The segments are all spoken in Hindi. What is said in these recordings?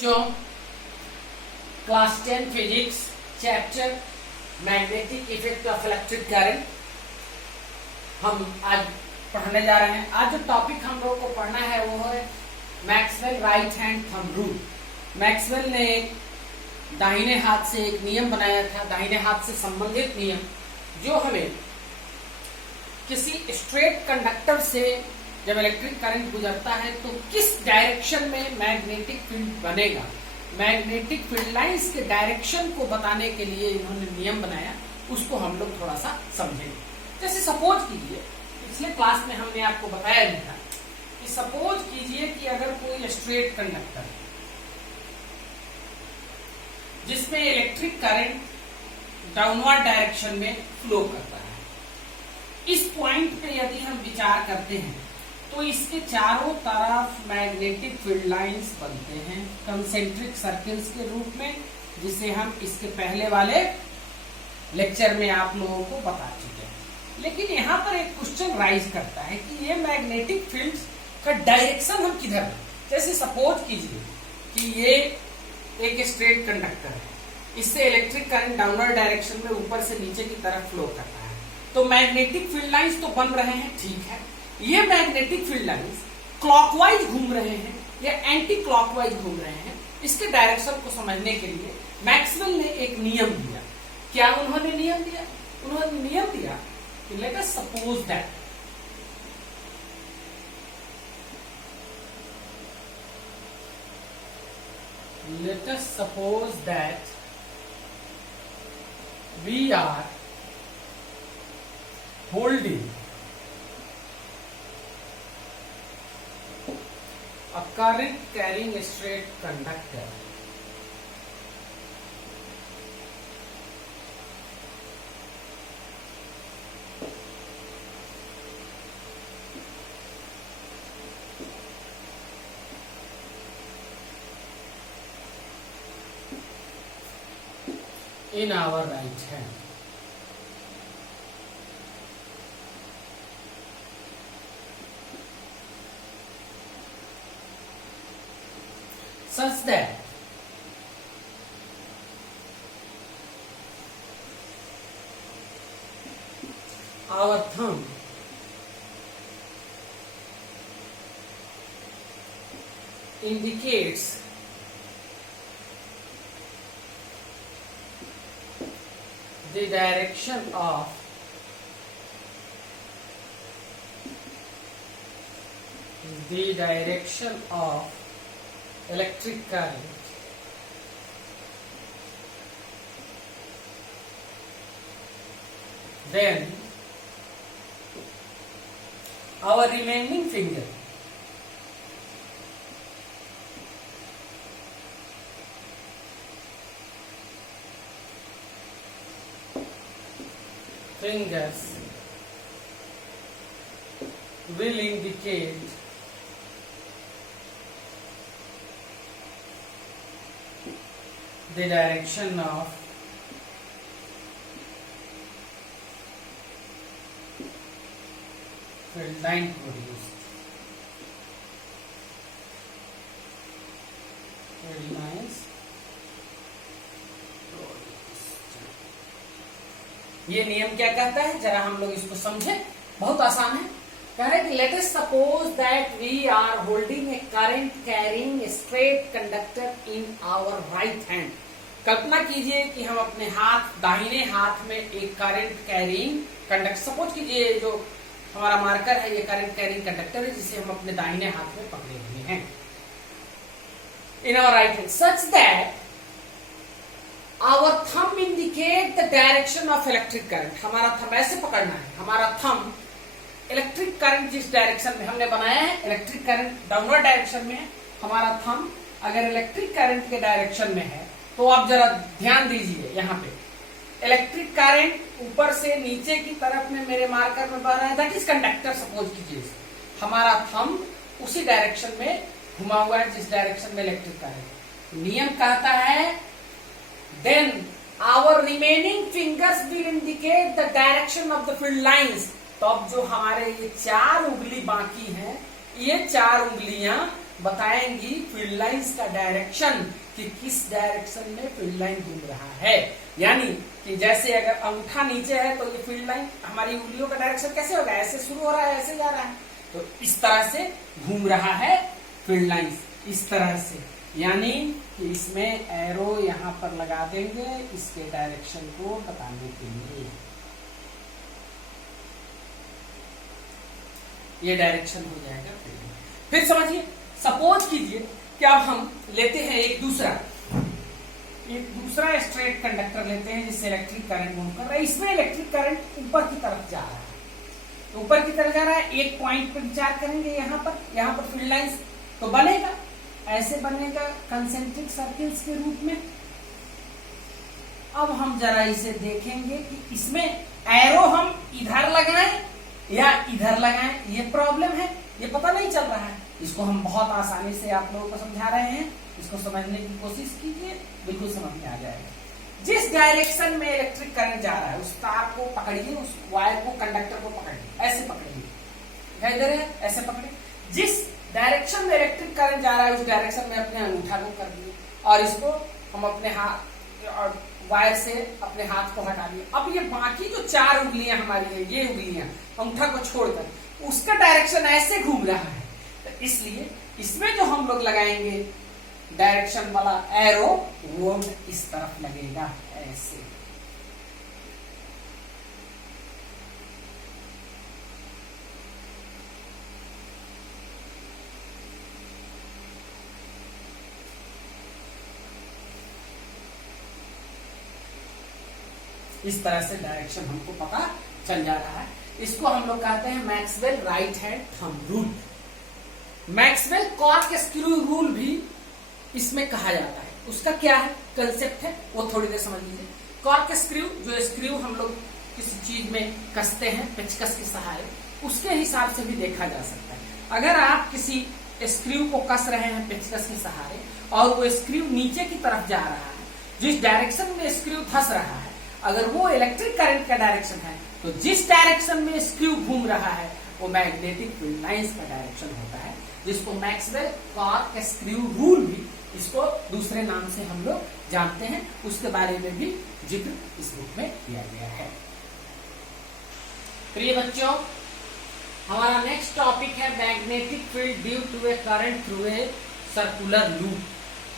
बच्चों, class 10 physics chapter magnetic effect of electric current हम आज पढ़ने जा रहे हैं। आज जो टॉपिक हम लोग को पढ़ना है वो है Maxwell right hand thumb rule. Maxwell ने एक दाहिने हाथ से एक नियम बनाया था, दाहिने हाथ से संबंधित नियम, जो हमें किसी स्ट्रेट कंडक्टर से जब इलेक्ट्रिक करंट गुजरता है तो किस डायरेक्शन में मैग्नेटिक फील्ड बनेगा, मैग्नेटिक फील्ड लाइंस के डायरेक्शन को बताने के लिए इन्होंने नियम बनाया। उसको हम लोग थोड़ा सा समझेंगे। जैसे सपोज कीजिए, पिछले क्लास में हमने आपको बताया भी था कि सपोज कीजिए कि अगर कोई स्ट्रेट कंडक्टर है जिसमें इलेक्ट्रिक करंट डाउनवर्ड डायरेक्शन में फ्लो करता है, इस पॉइंट पे यदि हम विचार करते हैं तो इसके चारों तरफ मैग्नेटिक फील्ड लाइंस बनते हैं कंसेंट्रिक सर्कल्स के रूप में, जिसे हम इसके पहले वाले लेक्चर में आप लोगों को बता चुके हैं। लेकिन यहाँ पर एक क्वेश्चन राइज करता है कि ये मैग्नेटिक फील्ड्स का डायरेक्शन हम किधर है। जैसे सपोज कीजिए कि ये एक स्ट्रेट कंडक्टर है, इससे इलेक्ट्रिक करंट डाउनवर्ड डायरेक्शन में ऊपर से नीचे की तरफ फ्लो करता है, तो मैग्नेटिक फील्ड लाइंस तो बन रहे हैं, ठीक है। ये मैग्नेटिक फील्ड लाइंस क्लॉकवाइज घूम रहे हैं या एंटी क्लॉकवाइज घूम रहे हैं, इसके डायरेक्शन को समझने के लिए मैक्सवेल ने एक नियम दिया। क्या उन्होंने नियम दिया? उन्होंने नियम दिया कि let us suppose that we are holding a current carrying a straight conductor in our right hand. Such that our thumb indicates the direction of electric current then our remaining fingers will indicate the direction of field line produced. Field lines ये नियम क्या कहता है, जरा हम लोग इसको समझे। बहुत आसान है। कह रहे कि let us suppose that we are holding a current carrying a straight conductor in our right hand. कल्पना कीजिए कि हम अपने हाथ, दाहिने हाथ में एक करंट कैरिंग कंडक्टर, सपोज कीजिए जो हमारा मार्कर है ये करंट कैरिंग कंडक्टर है जिसे हम अपने दाहिने हाथ में पकड़े हुए हैं in our right hand, such that our thumb indicate the direction of electric current। हमारा थंब ऐसे पकड़ना है, हमारा थंब इलेक्ट्रिक करंट जिस डायरेक्शन में हमने बनाया है, इलेक्ट्रिक करंट डाउनवर्ड डायरेक्शन में है, हमारा थंब अगर इलेक्ट्रिक करंट के डायरेक्शन में है तो आप जरा ध्यान दीजिए, यहाँ पे इलेक्ट्रिक करंट ऊपर से नीचे की तरफ में मेरे मार्कर में बह रहा है, दैट इज कंडक्टर। सपोज कीजिए हमारा थंब उसी डायरेक्शन में घुमा हुआ है जिस डायरेक्शन में इलेक्ट्रिक करंट। नियम कहता है then our remaining fingers will indicate the direction of the field lines। तो अब जो हमारे ये चार उंगली बाकी हैं, ये चार उंगलियां बताएंगी फील्ड लाइंस का डायरेक्शन, कि किस डायरेक्शन में फील्ड लाइन घूम रहा है। यानी कि जैसे अगर अंगूठा नीचे है तो ये फील्ड लाइन हमारी उंगलियों का डायरेक्शन कैसे होगा, ऐसे शुरू हो रहा है, ऐसे जा रहा है, तो इस तरह से घूम रहा है फील्ड लाइंस, इस तरह से। यानी कि इसमें एरो यहां पर लगा देंगे इसके डायरेक्शन को बताने के लिए। ये डायरेक्शन हो जाएगा फिर समझिए, सपोज कीजिए कि अब हम लेते हैं एक दूसरा स्ट्रेट कंडक्टर लेते हैं जिससे इलेक्ट्रिक करंट मूव कर रहा है। इसमें इलेक्ट्रिक करंट ऊपर की तरफ जा रहा है, तो ऊपर की तरफ जा रहा है। एक पॉइंट पर विचार करेंगे, यहाँ पर फील्ड लाइंस तो बनेगा, ऐसे बनेगा कंसेंट्रिक सर्किल्स के रूप में। अब हम जरा इसे देखेंगे कि इसमें एरो हम इधर लगाएं या इधर लगाएं, ये प्रॉब्लम है, ये पता नहीं चल रहा है। इसको हम बहुत आसानी से आप लोगों को समझा रहे हैं, इसको समझने की कोशिश कीजिए, बिल्कुल समझ में आ जाएगा। जिस डायरेक्शन में इलेक्ट्रिक करंट जा रहा है उस तार को पकड़िए, उस वायर को, कंडक्टर को पकड़िए, ऐसे पकड़िए, दिखाई दे रहे हैं, ऐसे पकड़िए। जिस डायरेक्शन में इलेक्ट्रिक करंट जा रहा है उस डायरेक्शन में अपने अंगूठा को कर दिए और इसको हम अपने हाथ और वायर से अपने हाथ को हटा दिए। अब ये बाकी जो 4 उंगलियां हमारी है, ये उंगलियां अंगूठा को छोड़कर, उसका डायरेक्शन ऐसे घूम रहा है, तो इसलिए इसमें जो हम लोग लगाएंगे डायरेक्शन वाला एरो, वो इस तरफ लगेगा, ऐसे। इस तरह से डायरेक्शन हमको पता चल जा रहा है। इसको हम लोग कहते हैं Maxwell right hand thumb rule. Maxwell corkscrew rule भी इसमें कहा जाता है। उसका क्या है, कंसेप्ट है, वो थोड़ी देर समझ लीजिए। कॉर्कस्क्रू, जो स्क्रू हम लोग किसी चीज में कसते हैं पेचकस के सहारे, उसके हिसाब से भी देखा जा सकता है। अगर आप किसी स्क्रू को कस रहे हैं पेचकस के सहारे और वो स्क्रू नीचे की तरफ जा रहा है, जिस डायरेक्शन में स्क्रू धंस रहा है, अगर वो इलेक्ट्रिक करंट का डायरेक्शन है, तो जिस डायरेक्शन में स्क्रू घूम रहा है वो मैग्नेटिक फील्ड लाइंस का डायरेक्शन होता है, जिसको मैक्सवेल कॉर्कस्क्रू रूल भी, इसको दूसरे नाम से हम लोग जानते हैं। उसके बारे में भी जिक्र इस बुक में किया गया है। प्रिय बच्चों, हमारा नेक्स्ट टॉपिक है magnetic field due to a current through a circular loop.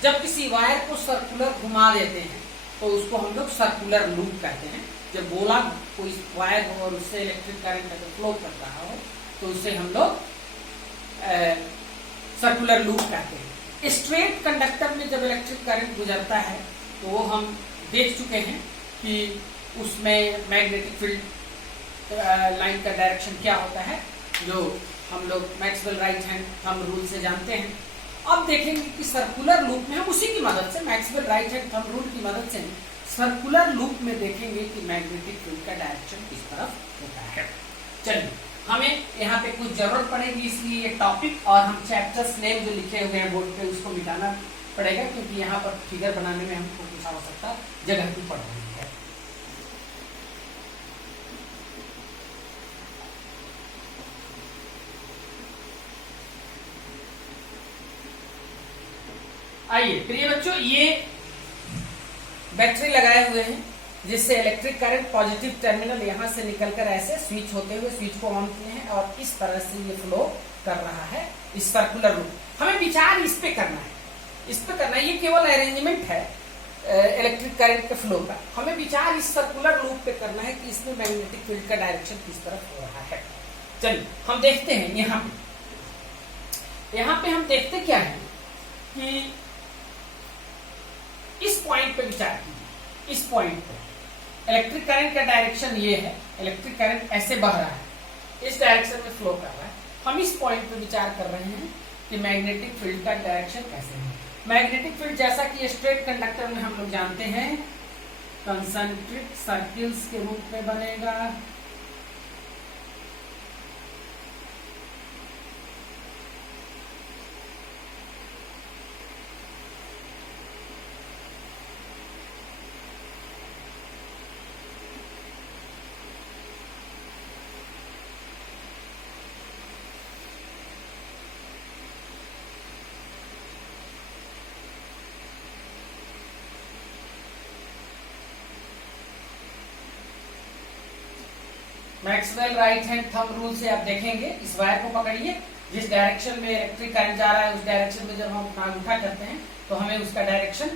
जब किसी वायर को सर्कुलर घुमा देते हैं तो उसको हम लोग सर्कुलर लूप कहते हैं। जब गोला कोई वायर हो और उससे इलेक्ट्रिक करंट अगर फ्लो कर रहा हो तो उसे हम लोग सर्कुलर लूप कहते हैं। स्ट्रेट कंडक्टर में जब इलेक्ट्रिक करंट गुजरता है तो वो हम देख चुके हैं कि उसमें मैग्नेटिक फील्ड लाइन का डायरेक्शन क्या होता है, जो हम लोग Maxwell right hand thumb rule से जानते हैं। अब देखेंगे कि सर्कुलर लूप में हम उसी की मदद से, Maxwell right hand thumb rule की मदद से सर्कुलर लूप में देखेंगे कि मैग्नेटिक फील्ड का डायरेक्शन किस तरफ होता है। चलिए, हमें यहाँ पे कुछ जरूरत पड़ेगी, इसलिए ये टॉपिक और हम चैप्टर्स नेम जो लिखे हुए हैं बोर्ड पे उसको मिटाना पड़ेगा, क्योंकि यहाँ पर फिगर बनाने में हमको कुछ आवश्यकता जगह की पड़ रही है। आइए प्रिय बच्चों, ये बैटरी लगाए हुए हैं जिससे इलेक्ट्रिक करंट पॉजिटिव टर्मिनल यहां से निकलकर ऐसे स्विच होते हुए स्विच को ऑन किए हैं और इस तरह से ये फ्लो कर रहा है इस सर्कुलर लूप। हमें विचार इस पे करना है, इस पे करना है। ये केवल अरेंजमेंट है इलेक्ट्रिक करंट के फ्लो का। हमें विचार इस सर्कुलर लूप पे करना है कि इसमें मैग्नेटिक फील्ड का डायरेक्शन किस तरफ हो रहा है। चलिए हम देखते हैं। यहाँ पे हम देखते क्या है कि इस पॉइंट पे विचार कीजिए। इस पॉइंट पे इलेक्ट्रिक करंट का डायरेक्शन ये है, इलेक्ट्रिक करंट ऐसे बह रहा है, इस डायरेक्शन में फ्लो कर रहा है। हम इस पॉइंट पे विचार कर रहे हैं कि मैग्नेटिक फील्ड का डायरेक्शन कैसे है। मैग्नेटिक फील्ड जैसा कि स्ट्रेट कंडक्टर में हम लोग जानते हैं कंसेंट्रिक सर्किल्स के रूप में बनेगा। Maxwell right hand thumb rule से आप देखेंगे, इस वायर को पकड़िए, जिस डायरेक्शन में इलेक्ट्रिक करंट जा रहा है उस डायरेक्शन में जब हम अपना अंगूठा करते हैं तो हमें उसका डायरेक्शन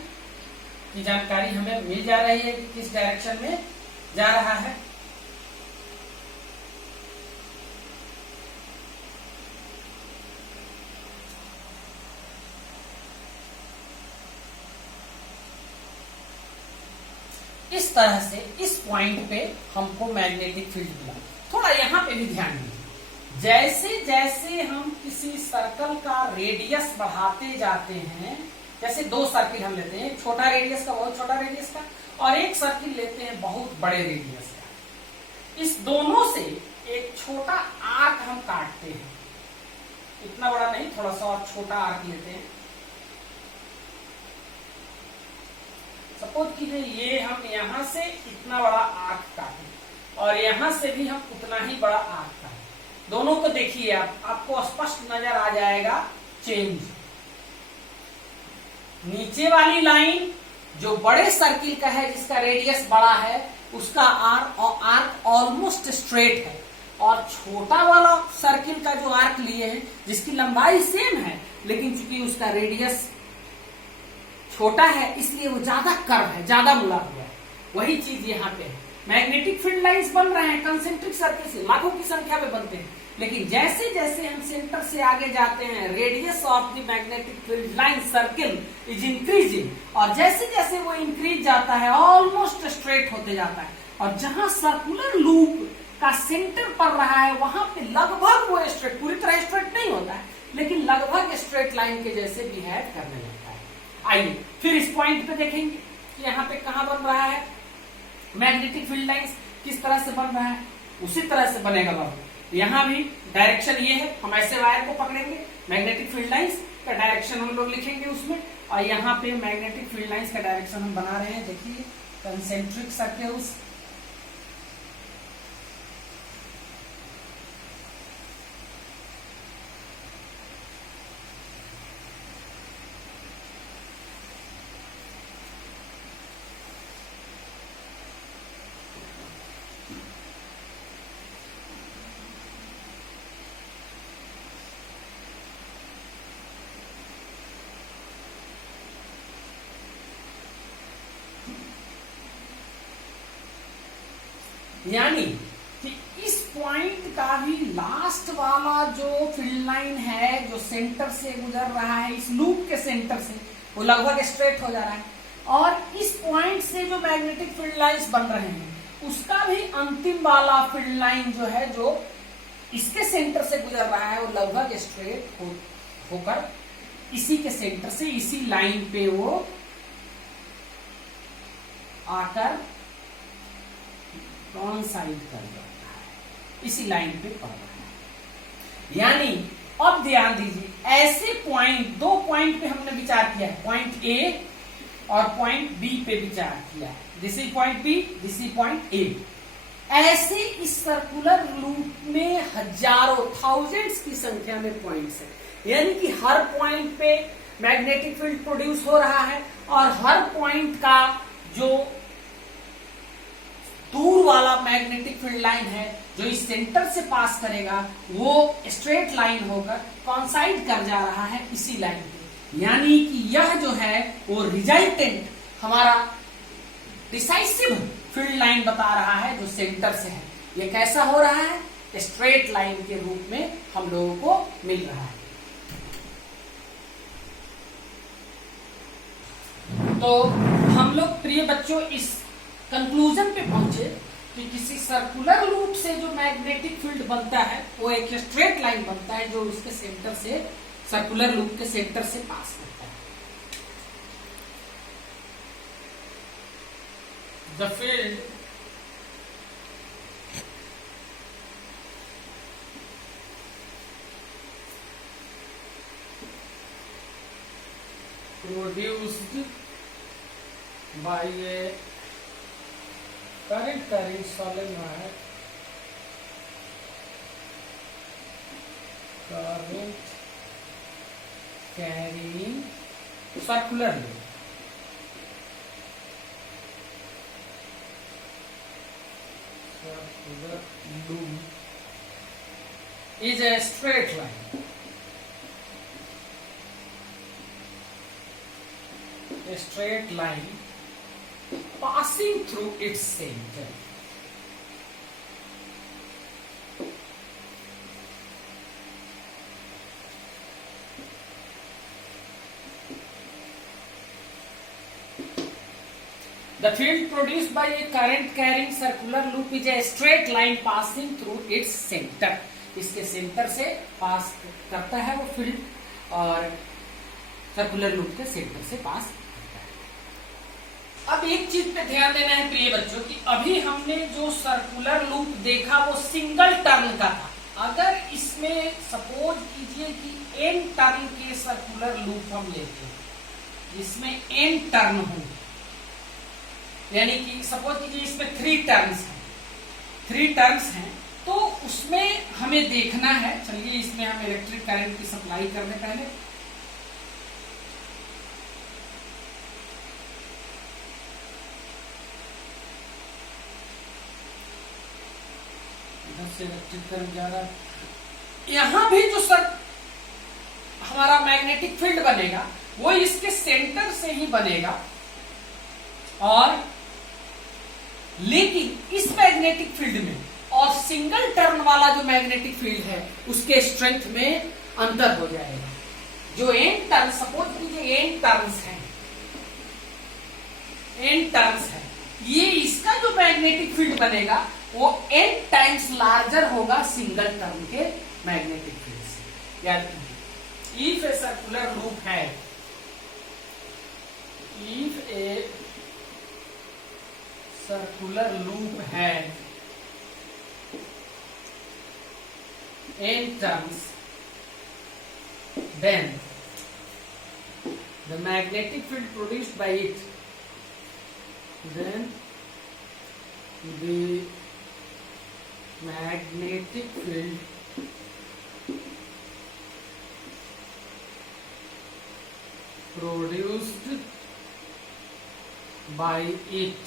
की जानकारी हमें मिल जा रही है कि किस डायरेक्शन में जा रहा है। इस तरह से इस पॉइंट पे हमको मैग्नेटिक फील्ड मिला। थोड़ा यहां पे भी ध्यान दीजिए, जैसे जैसे हम किसी सर्कल का रेडियस बढ़ाते जाते हैं, जैसे दो सर्किल हम लेते हैं, एक छोटा रेडियस का, बहुत छोटा रेडियस का, और एक सर्किल लेते हैं बहुत बड़े रेडियस का। इस दोनों से एक छोटा आर्क हम काटते हैं, इतना बड़ा नहीं, थोड़ा सा और छोटा आर्क लेते हैं। सपोज कीजिए ये हम यहां से इतना बड़ा आर्क काटें और यहां से भी हम उतना ही बड़ा आर्क काटें। दोनों को देखिए आप, आपको स्पष्ट नजर आ जाएगा चेंज। नीचे वाली लाइन जो बड़े सर्किल का है, जिसका रेडियस बड़ा है, उसका आर्क ऑलमोस्ट स्ट्रेट है, और छोटा वाला सर्किल का जो आर्क लिए हैं, जिसकी लंबाई सेम है लेकिन चूंकि उसका रेडियस छोटा है इसलिए वो ज्यादा कर्व है, ज्यादा मुड़ा हुआ है। वही चीज यहाँ पे है। मैग्नेटिक फील्ड लाइंस बन रहे हैं कंसेंट्रिक सर्किल से, लाखों की संख्या में बनते हैं, लेकिन जैसे जैसे हम सेंटर से आगे जाते हैं, radius of the magnetic field line circle is increasing, और जैसे जैसे वो इंक्रीज जाता है ऑलमोस्ट स्ट्रेट होते जाता है, और जहां सर्कुलर लूप का सेंटर पड़ रहा है वहां पे लगभग वो स्ट्रेट, पूरी तरह स्ट्रेट नहीं होता है लेकिन लगभग स्ट्रेट लाइन के जैसे बिहेव करने लगता है। आइए फिर इस पॉइंट पे देखेंगे कि यहाँ पे कहां बन रहा है मैग्नेटिक फील्ड लाइंस, किस तरह से बन रहा है, उसी तरह से बनेगा बाबू। यहाँ भी डायरेक्शन ये है, हम ऐसे वायर को पकड़ेंगे, मैग्नेटिक फील्ड लाइंस का डायरेक्शन हम लोग लिखेंगे उसमें, और यहाँ पे मैग्नेटिक फील्ड लाइंस का डायरेक्शन हम बना रहे हैं, देखिए कंसेंट्रिक सर्कल्स। यानी कि इस पॉइंट का भी लास्ट वाला जो फील्ड लाइन है जो सेंटर से गुजर रहा है, इस लूप के सेंटर से, वो लगभग स्ट्रेट हो जा रहा है, और इस पॉइंट से जो मैग्नेटिक फील्ड लाइंस बन रहे हैं उसका भी अंतिम वाला फील्ड लाइन जो है, जो इसके सेंटर से गुजर रहा है, वो लगभग स्ट्रेट होकर इसी के सेंटर से इसी लाइन पे वो आकर कॉन्साइड कर जाता है, इसी लाइन पे पड़ रहा है। यानी अब ध्यान दीजिए, ऐसे पॉइंट, दो पॉइंट पे हमने विचार किया है, पॉइंट ए और पॉइंट बी पे विचार किया है, this is point B, this is point A. ऐसे इस सर्कुलर लूप में हजारों, थाउजेंड्स की संख्या में पॉइंट्स है, यानी कि हर पॉइंट पे मैग्नेटिक फील्ड प्रोड्यूस हो रहा है, और हर पॉइंट का जो दूर वाला मैग्नेटिक फील्ड लाइन है जो इस सेंटर से पास करेगा, वो स्ट्रेट लाइन होकर कॉन्साइड कर जा रहा है इसी लाइन पे। यानी कि यह जो है वो रिजल्टेंट हमारा डिसाइसिव फील्ड लाइन बता रहा है जो सेंटर से है। ये कैसा हो रहा है, स्ट्रेट लाइन के रूप में हम लोगों को मिल रहा है। तो हम लोग प्रिय बच्चों इस कंक्लूजन पे पहुंचे कि किसी सर्कुलर लूप से जो मैग्नेटिक फील्ड बनता है वो एक स्ट्रेट लाइन बनता है जो उसके सेंटर से, सर्कुलर लूप के सेंटर से पास करता है। The field produced by A current carrying solenoid, current carrying circular loop, circular loop is a straight line. A straight line passing through its center. The field produced by a current carrying circular loop is a straight line passing through its center. इसके सेंटर से पास करता है वो फील्ड और सर्कुलर लूप के सेंटर से पास करता है। अब एक चीज पे ध्यान देना है प्रिय बच्चों कि अभी हमने जो सर्कुलर लूप देखा वो सिंगल टर्न का था। अगर इसमें सपोज कीजिए कि एन टर्न के सर्कुलर लूप हम लेते हैं जिसमें एन टर्न हो, यानी कि सपोज कीजिए इसमें 3 टर्न्स हैं तो उसमें हमें देखना है। चलिए इसमें हम इलेक्ट्रिक करंट की सप्लाई कर दें पहले। इधर से इलेक्ट्रिक करंट जा रहा है, यहां भी जो हमारा मैग्नेटिक फील्ड बनेगा वो इसके सेंटर से ही बनेगा, और लेकिन इस मैग्नेटिक फील्ड में और सिंगल टर्न वाला जो मैग्नेटिक फील्ड है उसके स्ट्रेंथ में अंतर हो जाएगा। जो एन टर्न, सपोज कीजिए एन टर्न्स है, ये इसका जो मैग्नेटिक फील्ड बनेगा वो एन टाइम्स लार्जर होगा सिंगल टर्न के मैग्नेटिक फील्ड से। यानी इफ ए सर्कुलर लूप है, if A circular loop had n turns, then the magnetic field produced by it, then the magnetic field produced by it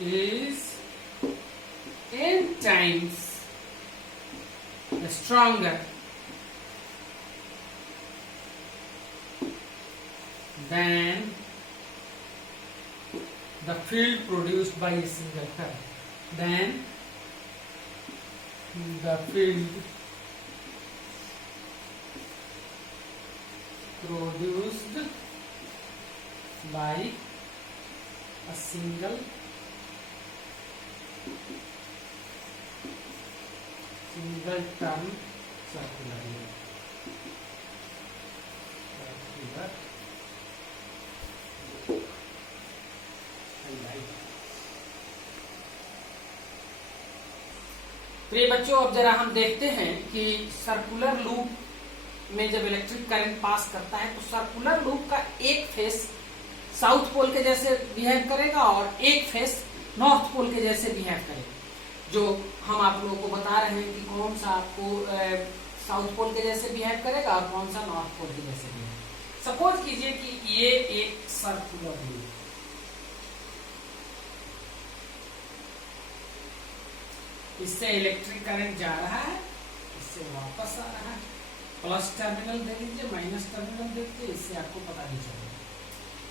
is n times stronger than the field produced by a single current. Then the field produced by a single turn circular loop. प्रिय बच्चों, अब जरा हम देखते हैं कि सर्कुलर लूप में जब इलेक्ट्रिक करंट पास करता है तो सर्कुलर लूप का एक फेस साउथ पोल के जैसे बिहेव करेगा और एक फेस नॉर्थ पोल के जैसे बिहेव करेगा। जो हम आप लोगों को बता रहे हैं कि कौन सा आपको साउथ पोल के जैसे बिहेव करेगा और कौन सा नॉर्थ पोल के जैसे बिहेव। सपोज कीजिए कि ये एक सर्कुलर लूप, इससे इलेक्ट्रिक करंट जा रहा है, इससे वापस आ रहा है। प्लस टर्मिनल दे दीजिए, माइनस टर्मिनल दे दीजिए, इससे आपको पता नहीं चलेगा।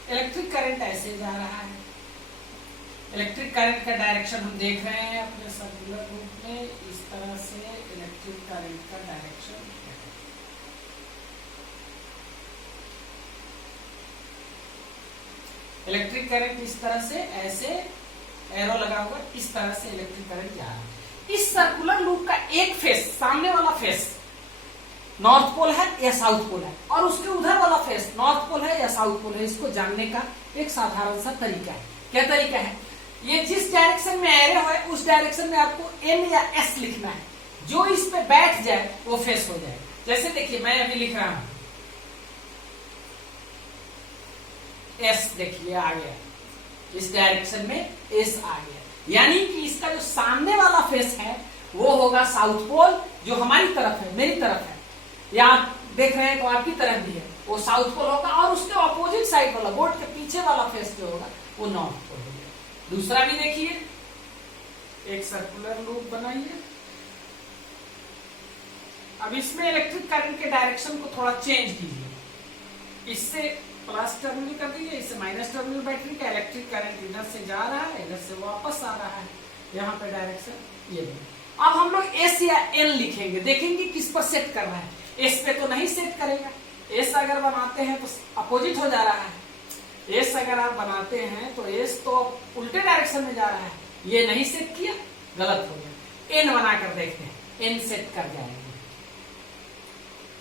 इलेक्ट्रिक करंट ऐसे जा रहा है। इलेक्ट्रिक करंट का डायरेक्शन हम देख रहे हैं अपने सर्कुलर लूप में, इस तरह से इलेक्ट्रिक करंट का डायरेक्शन है। इलेक्ट्रिक करंट इस तरह से ऐसे एरो लगा हुआ, इस तरह से इलेक्ट्रिक करंट जा रहा है। इस सर्कुलर लूप का एक फेस, सामने वाला फेस नॉर्थ पोल है या साउथ पोल है, और उसके उधर वाला फेस नॉर्थ पोल है या साउथ पोल है। इसको जानने का एक साधारण सा तरीका है। क्या तरीका है? ये जिस डायरेक्शन में एरो है उस डायरेक्शन में आपको एम या एस लिखना है। जो इस पे बैठ जाए वो फेस हो जाए। जैसे देखिए मैं अभी लिख रहा हूं एस, देखिए आ गया, इस डायरेक्शन में एस आ गया। यानी कि इसका जो सामने वाला फेस है वो होगा साउथ पोल, जो हमारी तरफ है, मेरी तरफ है, या देख रहे हैं तो आपकी तरफ भी है, वो साउथ पोल होगा, और उसके ऑपोजिट साइड वाला बोर्ड के पीछे वाला फेस जो होगा वो नॉर्थ पोल होगा। दूसरा भी देखिए, एक सर्कुलर लूप बनाइए। अब इसमें इलेक्ट्रिक करंट के डायरेक्शन को थोड़ा चेंज कीजिए, इससे प्लस टर्मिनल कर दीजिए, इससे माइनस टर्मिनल बैटरी का। इलेक्ट्रिक करंट इधर से जा रहा है, इधर से वापस आ रहा है, यहाँ पे डायरेक्शन ये है। अब हम लोग एस या एन लिखेंगे, देखेंगे किस पर सेट कर रहा है। एस पे तो नहीं सेट करेगा, एस अगर बनाते हैं तो अपोजिट हो जा रहा है। एस अगर आप बनाते हैं तो एस तो उल्टे डायरेक्शन में जा रहा है, ये नहीं सेट किया, गलत हो गया। एन बनाकर देखते हैं, एन सेट कर जाएगा,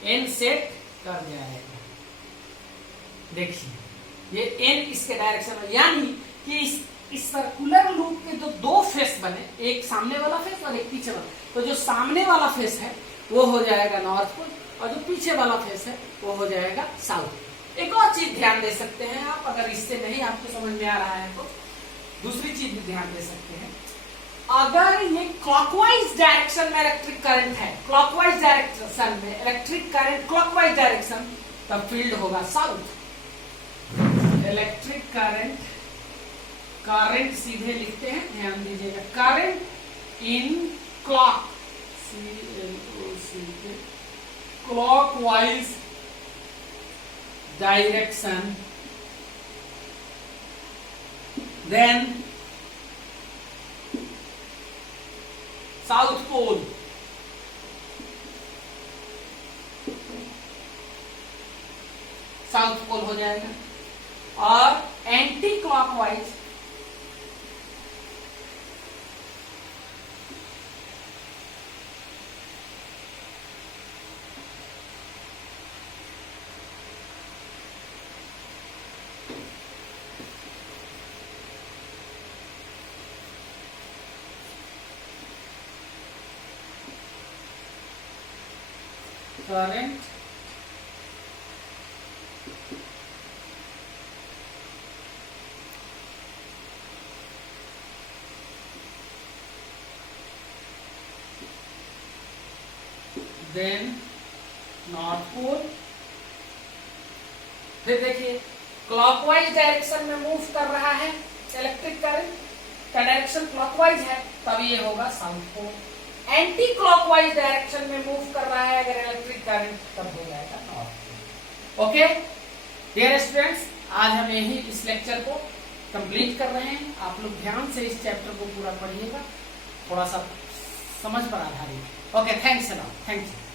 एन सेट कर जाएगा। देखिए ये एन इसके डायरेक्शन में, यानी कि इस सर्कुलर लूप के जो दो फेस बने, एक सामने वाला फेस और एक पीछे वाला, तो जो सामने वाला फेस है वो हो जाएगा नॉर्थ पोल, और जो पीछे वाला फेस है वो हो जाएगा साउथ। एक और चीज ध्यान दे सकते हैं आप, अगर इससे नहीं आपको समझ में आ रहा है तो दूसरी चीज भी ध्यान दे सकते हैं। अगर ये क्लॉकवाइज डायरेक्शन में इलेक्ट्रिक करंट है, क्लॉकवाइज डायरेक्शन में इलेक्ट्रिक करंट क्लॉकवाइज डायरेक्शन, तब फील्ड होगा साउथ। इलेक्ट्रिक करंट, करंट सीधे लिखते हैं, ध्यान दीजिएगा, current in clock, clockwise direction, then south pole. South pole हो जाएगा। और anti clockwise current then north pole. फिर देखिए क्लॉकवाइज डायरेक्शन में मूव कर रहा है इलेक्ट्रिक करंट का डायरेक्शन क्लॉकवाइज है, तब ये होगा south pole. Anti clockwise direction में मूव कर रहा है अगर इलेक्ट्रिक करंट, तब हो जाएगा north pole. Okay dear students, आज हम यही इस लेक्चर को कंप्लीट कर रहे हैं। आप लोग ध्यान से इस चैप्टर को पूरा पढ़िएगा, थोड़ा सा समझ पर आधारित। Okay, thanks a lot, thank you.